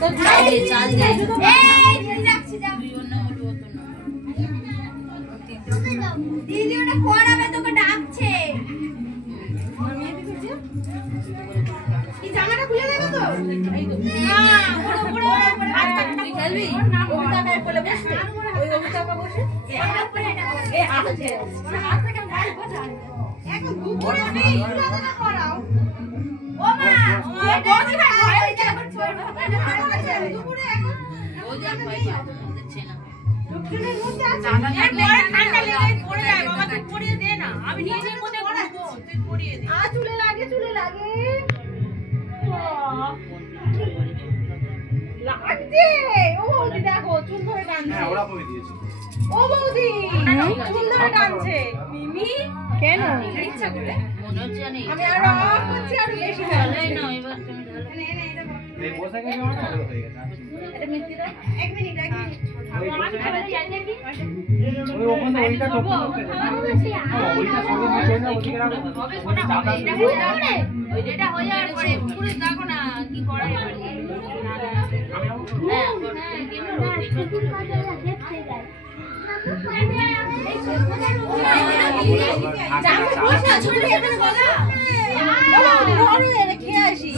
তো চাল দে এই দিদি যাচ্ছি যা তুই অন্য বলবো তো না দিদি ওটা পড়াবে তোকে ডাকছে কি জামাটা খুলে দেবে তো এই তো না পুরো হাত কাটটা খেলবি ওই টাকায় কোলে বসে ওই টাকা বসে এই আছে হাত থেকে গাল বসা এখন দুপুরে নেই ইলাদা না করাও ও মা বৌদি ভাই ভয় যা দুপুরে এখন ও যা ভয় পাচ্ছে না দক্ষিণের মধ্যে আছে পরে ঠান্ডা লেগে পড়ে যায় বাবা তুই পড়িয়ে দে না আমি নিজের মধ্যে করব তুই পড়িয়ে দে চুলে লাগে লাগছে ও বৌদি দেখো চুল ধরে টানছে হ্যাঁ ওরা কই দিয়েছে ও বৌদি চুল ধরে টানছে মিমি কেন ইচ্ছা করে মনে হচ্ছে জানি আমি আর অফ করছি আর বেশি ভালোই না এবার তুমি ঢালো এই বসে গেছে না হয়ে গেছে এটা মিষ্টি দাও এক মিনিট আমি খাবার যাই নাকি ওই ওখানে ওইটা টপ করতে ওইটা সঙ্গে নিচে না ওদিকে রাখো হবে সোনা হবে এটা হয়ে যাবে ওই যেটা হয়ে যাওয়ার পরে পুরো দেখো না কি করা যাবে হ্যাঁ তিন কাজে দেখতে যাই জামু বসা ছুটি এখানে বলা ও ধরো এর খেয়ে আসি